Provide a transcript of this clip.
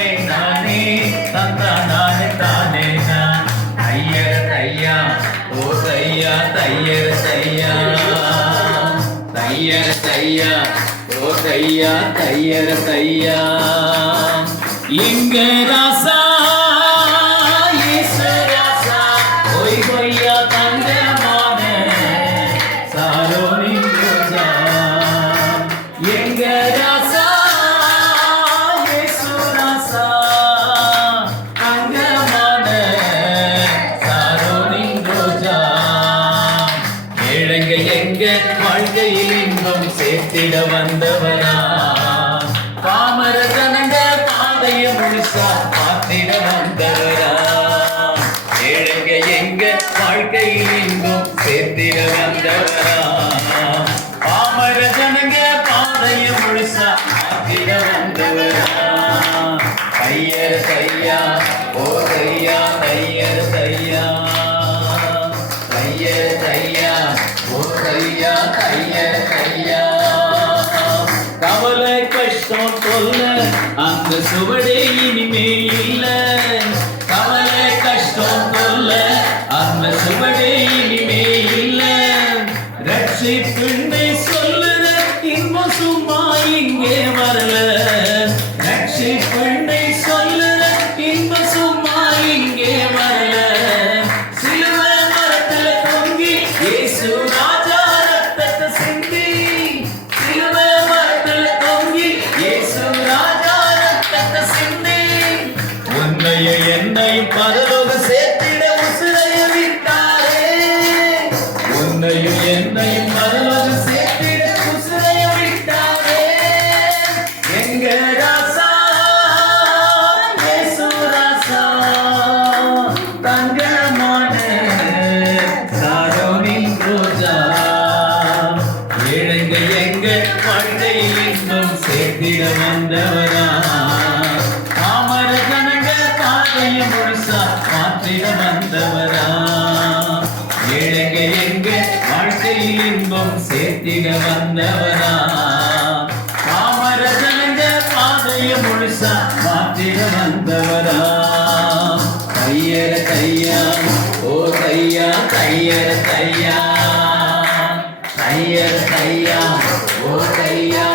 தானே நானே தந்தா நானே தானே நான் தையர தையா ஓ தையா தையர தையா தையர தையா ஓ தையா தையர தையா எங்க ராசா இயேசு ராசா ஓய் கொய்யா தங்கமான சாரோனி ரோஜா எங்க ராசா இயேசு ராசா தங்கமான சாரோனி ரோஜா ஏழைங்க எங்க வாழ்க்கையில் இன்பம் சேர்த்திட வந்தவனா பாமர ஜனங்க பாதைய முழுசா பார்த்திட வந்தவரா ஏழைங்க எங்க வாழ்க்கையில் இன்பம் சேர்த்திட வந்தவரா பாமர ஜனங்க பாதைய முழுசா பார்த்திட வந்தவரா தையர தையா ஓ தையா தையர தையா தையர தையா ஓ தையா தையர தையா கவலை கஷ்டம் சொல்ல அந்த சுவடே இனிமே இல்ல கவலை கஷ்டம் சொல்ல அந்த சுவடே இனிமே இல்ல ரட்சிப்புன்னு சொல்லுற இன்பம் சும்மா இங்கே வரல ரட்சிப்புன்னு சொல்லுற இன்பம் சும்மா இங்கே வரல சிலுவை மரத்துல தொங்கி இயேசு ராஜா ரத்தத்தை சிந்தி சிலுவை மரத்துல தொங்கி இயேசு ராஜா ரத்தத்தை சிந்தி உன்னையும் என்னையும் பரலோக சேர்த்திட உசுரைய விட்டாரே உன்னையும் என்னையும் பரலோக சேர்த்திட உசுரைய விட்டாரே எங்க ராசா இயேசு ராசா தங்கமான சாரோனின் ரோஜா ஏழைங்க எங்க வாழ்க்கையில் இன்பம் சேர்த்திட வந்தவரா பாமர ஜனங்க பாதைய முழுசா மாற்றிட வந்தவரா ஏழைங்க எங்க வாழ்க்கையில் இன்பம் சேர்த்திட வந்தவரா பாமர ஜனங்க பாதைய முழுசா மாற்றிட வந்தவரா தையர தையா ஓ தையா தையர தையா தையர தையா ஓ தையா